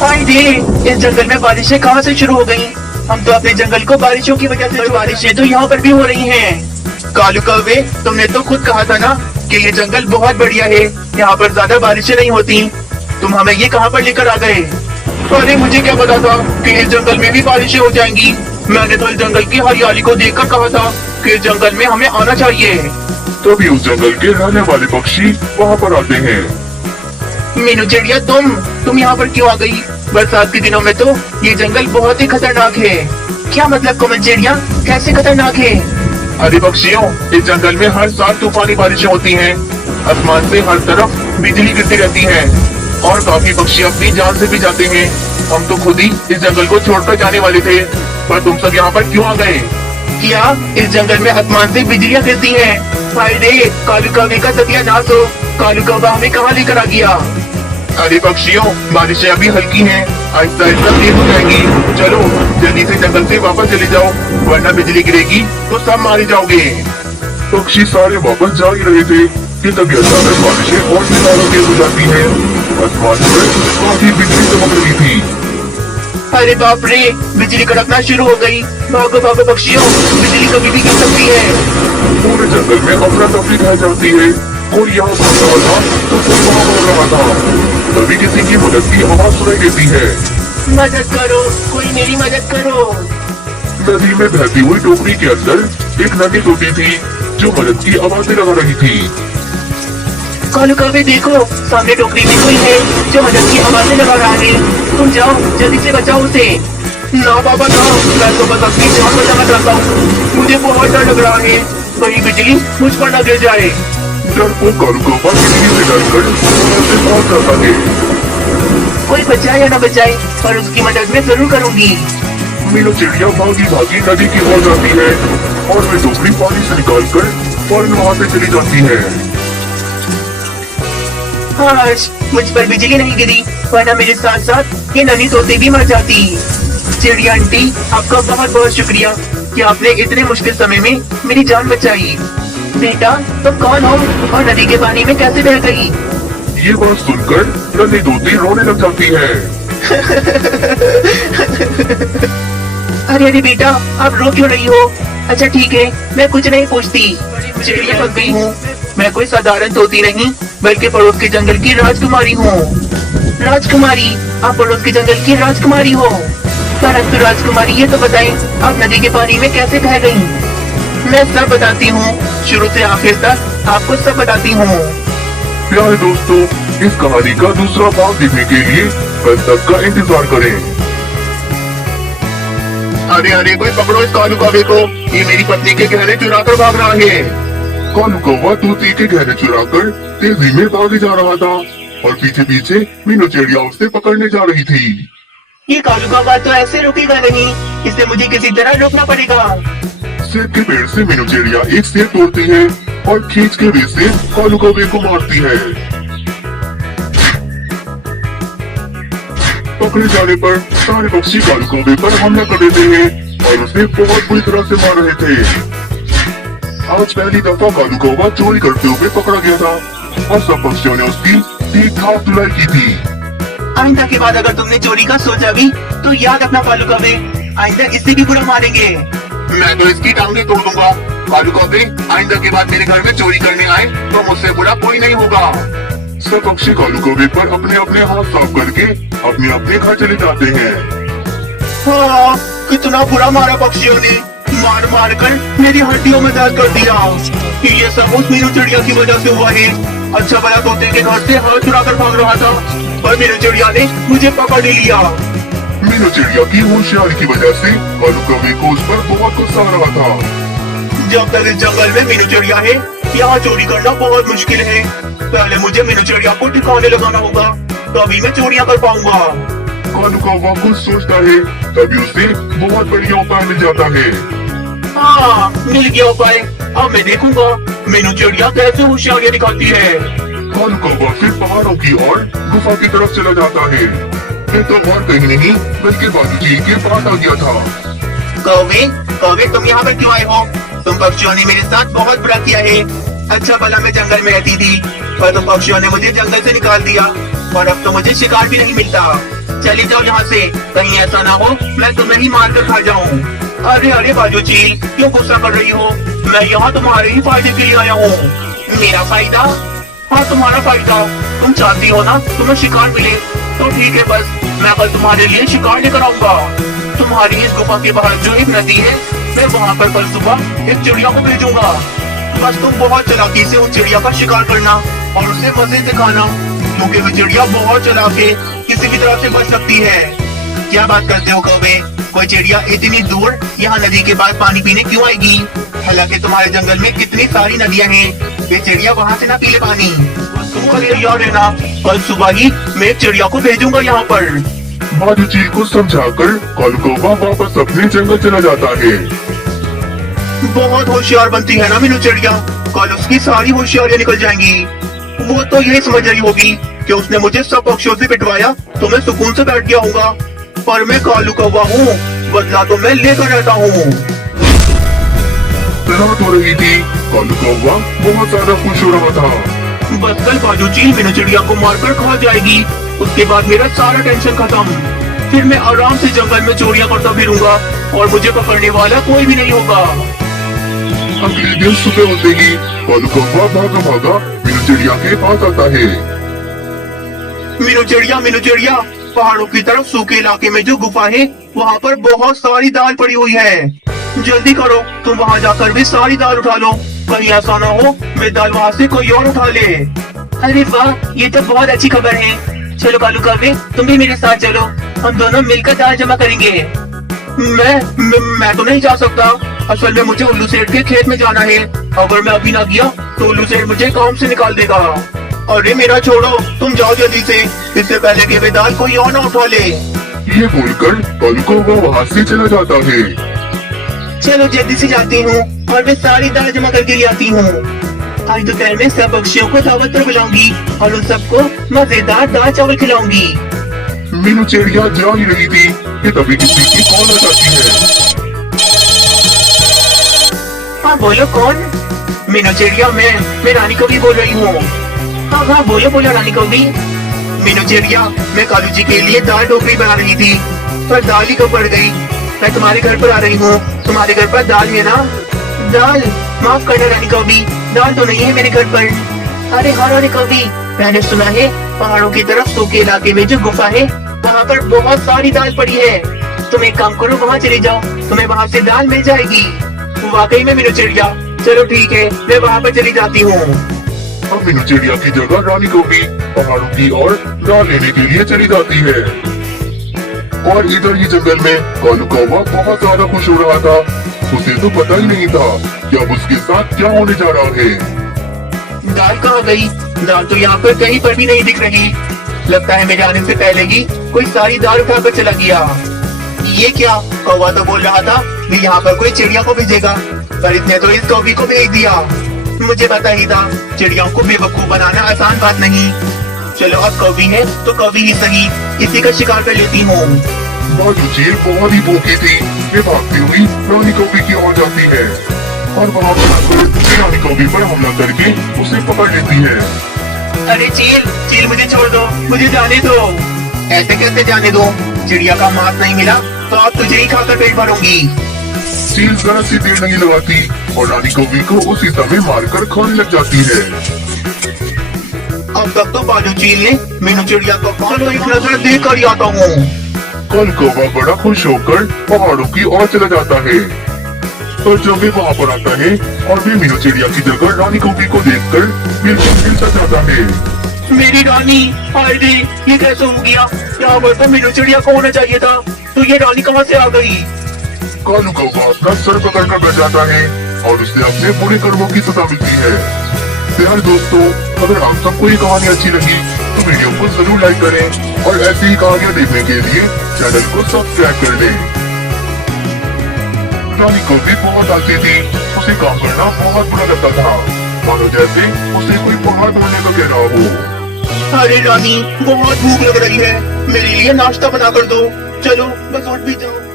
हाय रे, इस जंगल में बारिशें कहाँ से शुरू हो गई? हम तो अपने जंगल को बारिशों की वजह से, बारिशें तो यहाँ पर भी हो रही हैं। कालू कौवे, तुमने तो खुद कहा था ना कि ये जंगल बहुत बढ़िया है, यहाँ पर ज्यादा बारिशें नहीं होती। तुम हमें ये कहाँ पर लेकर आ गए? अरे मुझे क्या पता था कि इस जंगल में भी बारिशें हो जाएंगी। मैंने तो इस जंगल की हरियाली को देखकर कहा था कि इस जंगल में हमें आना चाहिए। तभी उस जंगल के रहने वाले पक्षी वहाँ पर आते हैं। मीनू चिड़िया, तुम यहाँ पर क्यों आ गई? बरसात के दिनों में तो ये जंगल बहुत ही खतरनाक है। क्या मतलब कोमल चिड़िया, कैसे खतरनाक है? अरे पक्षियों, इस जंगल में हर साल तूफानी बारिशें होती हैं। आसमान से हर तरफ बिजली गिरती रहती है और काफी पक्षी अपनी जान से भी जाते हैं। हम तो खुद ही इस जंगल को छोड़कर जाने वाले थे, पर तुम सब यहाँ पर क्यों आ गए? क्या इस जंगल में आसमान से बिजलियाँ गिरती हैं? हाय रे, कालू कौवे का सत्यानाश हो। कालू कौवा हमें कहाँ लेकर आ गया? अरे पक्षियों, बारिशें अभी हल्की हैं, आहिस्ता आहिस्ता तेज हो जाएंगी। चलो जल्दी से जंगल से वापस चले जाओ, वरना बिजली गिरेगी तो सब मारे जाओगे। पक्षी सारे वापस जा ही रहे थे कि तभी अचानक बारिशें और भी ज्यादा तेज हो जाती हैं। आसमान पर काफी बिजली चमक रही थी। अरे बाप रे, बिजली कड़कना शुरू हो गई। भागो भागो पक्षियों, बिजली कभी भी गिर सकती है। पूरे जंगल में अफरा तफरी फैल जाती है। कोई यहाँ भाग रहा था तो कोई वहाँ भाग रहा था। तभी किसी की मदद की आवाज सुनाई देती है। मदद करो, कोई मेरी मदद करो। नदी में बहती हुई टोकरी के अंदर एक नदी टूटी थी जो मदद की आवाजें लगा रही थी। कालू कौवे देखो, सामने टोकरी में कोई है जो मदद की आवाजें लगा रहा है। तुम जाओ, जल्दी से बचाओ उसे। ना बाबा ना, मैं तो बस अपनी जान बचाना चाहता हूँ। मुझे बहुत डर लग रहा है, कहीं बिजली मुझ पर न गिर जाए। डरपोक कालू कौवा बिजली से डरकर वहाँ से भाग जाता है। कोई बचाए या न बचाए, पर उसकी मदद मैं जरूर करूंगी। मीनू चिड़िया भागी भागी नदी की ओर जाती है और वे टोकरी पानी से निकालकर फौरन वहाँ से चली जाती है। हाश, मुझ पर बिजली नहीं गिरी, वरना मेरे साथ साथ ये नन्ही तोते भी मर जाती। चिड़िया आंटी, आपका बहुत बहुत शुक्रिया कि आपने इतने मुश्किल समय में मेरी जान बचाई। बेटा, तुम कौन हो और नदी के पानी में कैसे बह गई? ये बात सुनकर नन्ही तोती रोने लग जाती है। अरे अरे बेटा, आप रो क्यों रही हो? अच्छा ठीक है, मैं कुछ नहीं पूछती। चिड़िया फंस गई हूँ। मैं कोई साधारण तोती नहीं, बल्कि पड़ोस के जंगल की राजकुमारी हूँ। राजकुमारी? आप पड़ोस के जंगल की राजकुमारी हो? परंतु राजकुमारी, ये तो बताएं, आप नदी के पानी में कैसे बह गई? मैं सब बताती हूँ, शुरू से आखिर तक आपको सब बताती हूँ। प्यारे दोस्तों, इस कहानी का दूसरा भाग देखने के लिए कल तक का इंतजार करें। अरे अरे, कोई पकड़ो इस कालू कौवे को, ये मेरी पत्नी के गहने चुरा कर भाग रहा है। कालू कौवा तोते के गहने चुराकर तेजी में भागे जा रहा था और पीछे पीछे मीनू चिड़िया उसे पकड़ने जा रही थी। ये कालू कौवा तो ऐसे रुकेगा नहीं, इसे मुझे किसी तरह रोकना पड़ेगा। सेब के पेड़ से मीनू चिड़िया एक सेब तोड़ती है और खींच के वे सेब कालू कौवे को मारती है। पकड़े जाने पर सारे पक्षी कालू कौवे पर हमला कर देते हैं और उसे बहुत बुरी तरह से मार रहे थे। आज पहली दफा कालू कौवा चोरी करते हुए पकड़ा गया था और सब पक्षियों ने उसकी ठीक ठाक धुलाई की थी। आइंदा के बाद अगर तुमने चोरी का सोचा भी तो याद रखना कालू कौवे, आइंदा इससे भी बुरा मारेंगे। मैं तो इसकी टांगें तोड़ दूंगा। कालू कौवे, आइंदा के बाद मेरे घर में चोरी करने आए तो मुझसे बुरा कोई नहीं होगा। सब पक्षी कालू कौवे पर अपने अपने हाथ साफ करके अपने अपने घर चले जाते हैं। हाँ, कितना बुरा मारा पक्षियों ने, मार मार कर मेरी हड्डियों में दर्द कर दिया। ये सब उस मीनू चिड़िया की वजह से हुआ है। अच्छा भला तोते के घर से हाथ चुरा कर भाग रहा था, पर मीनू चिड़िया ने मुझे पकड़ लिया। मीनू चिड़िया की होशियारी की वजह से कालू कौवे को उस पर बहुत गुस्सा आ रहा था। जब तक इस जंगल में मीनू चिड़िया है, यहाँ चोरी करना बहुत मुश्किल है। पहले मुझे मीनू चिड़िया को ठिकाने लगाना होगा, तभी मैं चोरियाँ कर पाऊंगा। कालू कौवा कुछ सोचता है, तभी उसे बहुत बढ़िया उपाय मिल जाता है। हाँ, मिल गया उपाय। अब मैं देखूंगा मीनू चिड़िया कैसे होशियारी दिखाती है। कालू कौवा फिर पहाड़ों की ओर गुफा की तरफ चला जाता है। ये तो और कहीं नहीं बल्कि बाजू झील के पास आ गया था। कौवे, कौवे, तुम यहाँ पर क्यों आए हो? तुम पक्षियों ने मेरे साथ बहुत बुरा किया है। अच्छा भला मैं जंगल में रहती थी, पर तुम पक्षियों ने मुझे जंगल से निकाल दिया और अब तो मुझे शिकार भी नहीं मिलता। चली जाओ यहाँ से, कहीं ऐसा ना हो मैं तुम्हें ही मार कर खा जाऊँ। अरे अरे बाजू चील, क्यों गुस्सा कर रही हो? मैं यहाँ तुम्हारे ही फायदे के लिए आया हूँ। मेरा फायदा? हाँ तुम्हारा फायदा। तुम चाहती हो ना तुम्हें शिकार मिले, तो ठीक है, बस मैं कल तुम्हारे लिए शिकार लेकर आऊंगा। तुम्हारी इस गुफा के बाहर जो एक नदी है, मैं वहाँ पर कल सुबह एक चिड़िया को भेजूंगा। बस तुम बहुत चालाकी से उस चिड़िया का शिकार करना और उसे मजे से खाना, क्योंकि वो चिड़िया बहुत चालाक है, किसी भी तरह से बच सकती है। क्या बात करते हो कौवे? कोई चिड़िया इतनी दूर यहाँ नदी के पास पानी पीने क्यों आएगी? हालांकि तुम्हारे जंगल में कितनी सारी नदियाँ हैं, ये चिड़िया वहाँ से ना पी ले पानी। तुम कल तैयार रहना, कल सुबह ही मैं एक चिड़िया को भेजूंगा यहाँ पर। बाजू चील को समझाकर कल कौवा वापस अपने जंगल चला जाता है। बहुत होशियार बनती है ना मीनू चिड़िया, कल उसकी सारी होशियारियाँ निकल जाएंगी। वो तो यही समझ रही होगी कि उसने मुझे सब पक्षियों से पिटवाया तो मैं सुकून से बैठ गया होगा, पर मैं कालू कौवा हूँ, बदला तो मैं लेकर रहता हूँ। रात हो रही थी, कालू कौवा बहुत ज्यादा खुश हो रहा था। बस कल बाजू चील मीनू चिड़िया को मारकर खा जाएगी, उसके बाद मेरा सारा टेंशन खत्म। फिर मैं आराम से जंगल में चोरियां करता फिरूंगा और मुझे पकड़ने वाला कोई भी नहीं होगा। अगले दिन सुबह होते ही कालू कौवा भागा भागा मीनू चिड़िया के पास आता है। मीनू चिड़िया, पहाड़ों की तरफ सूखे इलाके में जो गुफा है, वहाँ पर बहुत सारी दाल पड़ी हुई है। जल्दी करो, तुम वहाँ जाकर भी सारी दाल उठा लो, कहीं ऐसा ना हो मैं दाल वहाँ से कोई और उठा ले। अरे वाह, ये तो बहुत अच्छी खबर है। चलो कालू कौवे, तुम भी मेरे साथ चलो, हम दोनों मिलकर दाल जमा करेंगे। मैं तो नहीं जा सकता, असल में मुझे उल्लू सेठ के खेत में जाना है। अगर मैं अभी ना गया तो उल्लू सेठ मुझे काम से निकाल देगा। अरे मेरा छोड़ो, तुम जाओ जल्दी से, इससे पहले कि वे दाल कोई और ना उठा ले। ये बोलकर कालू कौवा वहाँ से चला जाता है। चलो जल्दी से जाती हूँ और मैं सारी दाल जमा करके ले आती हूँ। आज दोपहर में सब पक्षियों को दावत पर बुलाऊंगी और उन सबको मजेदार दाल चावल खिलाऊंगी। मीनू चिड़िया जा ही रही थी कि तभी किसी की कॉल आ जाती है। हाँ बोलो कौन? मीनू चिड़िया, मैं रानी को भी बोल रही हूँ। हाँ हाँ बोलो बोलो रानी को भी। मीनू चिड़िया, मैं कालू जी के लिए दाल टोकरी बना रही थी, पर दाल ही कब पड़ गई। मैं तुम्हारे घर पर आ रही हूँ, तुम्हारे घर पर दाल है ना? दाल? माफ करना रानी कौवी, दाल तो नहीं है मेरे घर पर। अरे हाँ रानी कौवी, मैंने सुना है पहाड़ों की तरफ सूखे इलाके में जो गुफा है, वहाँ पर बहुत सारी दाल पड़ी है। तुम एक काम करो, वहाँ चले जाओ, तुम्हें वहाँ से दाल मिल जाएगी। वाकई में मीनू चिड़िया, चलो ठीक है, मैं वहाँ पर चली जाती हूँ। अब मीनू चिड़िया की जगह रानी कौवी पहाड़ों की ओर दाल लेने के लिए चली जाती है। और इधर ही जंगल में कालू कौवा बहुत ज्यादा खुश हो रहा था। उसे तो पता ही नहीं था कि अब उसके साथ क्या होने जा रहा है। दाल कहाँ गई? दाल तो यहाँ पर कहीं पर भी नहीं दिख रही। लगता है मेरे आने से पहले ही कोई सारी दाल उठाकर चला गया। ये क्या? कौवा तो बोल रहा था कि यहाँ पर कोई चिड़िया को भेजेगा, पर इसने तो इस कौवी को भेज दिया। मुझे पता ही था, चिड़ियाओं को बेवकूफ बनाना आसान बात नहीं। चलो अब कौवी है तो कौवी ही सही, इसी का शिकार कर लेती हूँ। बाजू चील बहुत ही भूखी थी, ये भागती हुई रानी कौवी की ओर जाती है और वहाँ पर आकर रानी कौवी पर हमला करके उसे पकड़ लेती है। अरे चील मुझे छोड़ दो, मुझे जाने दो। ऐसे कैसे जाने दो? चिड़िया का मांस नहीं मिला तो अब तुझे ही खाकर पेट भरूंगी। चील जरा सी देर नहीं लगाती और रानी कौवी को उसी समय मारकर खाने लग जाती है। अब तक तो बाजू चील ने मीनू चिड़िया को कॉल एक नजर देकर ही आता हूँ। कल कौवा बड़ा खुश होकर पहाड़ों की ओर चला जाता है। तो जब भी वहाँ पर आता है और भी मीनू चिड़िया की जगह रानी कौवी को देखकर बिल्कुल दिल सा जाता है। मेरी रानी, हाय रे, ये कैसे हो गया? यहाँ पर तो मीनू चिड़िया को होना चाहिए था, तो ये रानी कहाँ से आ गई? कालू कौवा अपना सर पकड़कर बैठ जाता है और उसे अपने बुरे कर्मों की सजा मिलती है। प्यारे दोस्तों, अगर आप सबको ये कहानी अच्छी लगी तो वीडियो को जरूर लाइक करें और ऐसी ही कहानियाँ देखने के लिए चैनल को सब्सक्राइब कर लें। रानी कौवी बहुत आती थी, उसे काम करना बहुत बुरा लगता था, मानो जैसे उसे कोई पहाड़ तोड़ने को कह रहा हो। अरे रानी, बहुत भूख लग रही है, मेरे लिए नाश्ता बना कर दो। चलो बस उठ भी जाओ।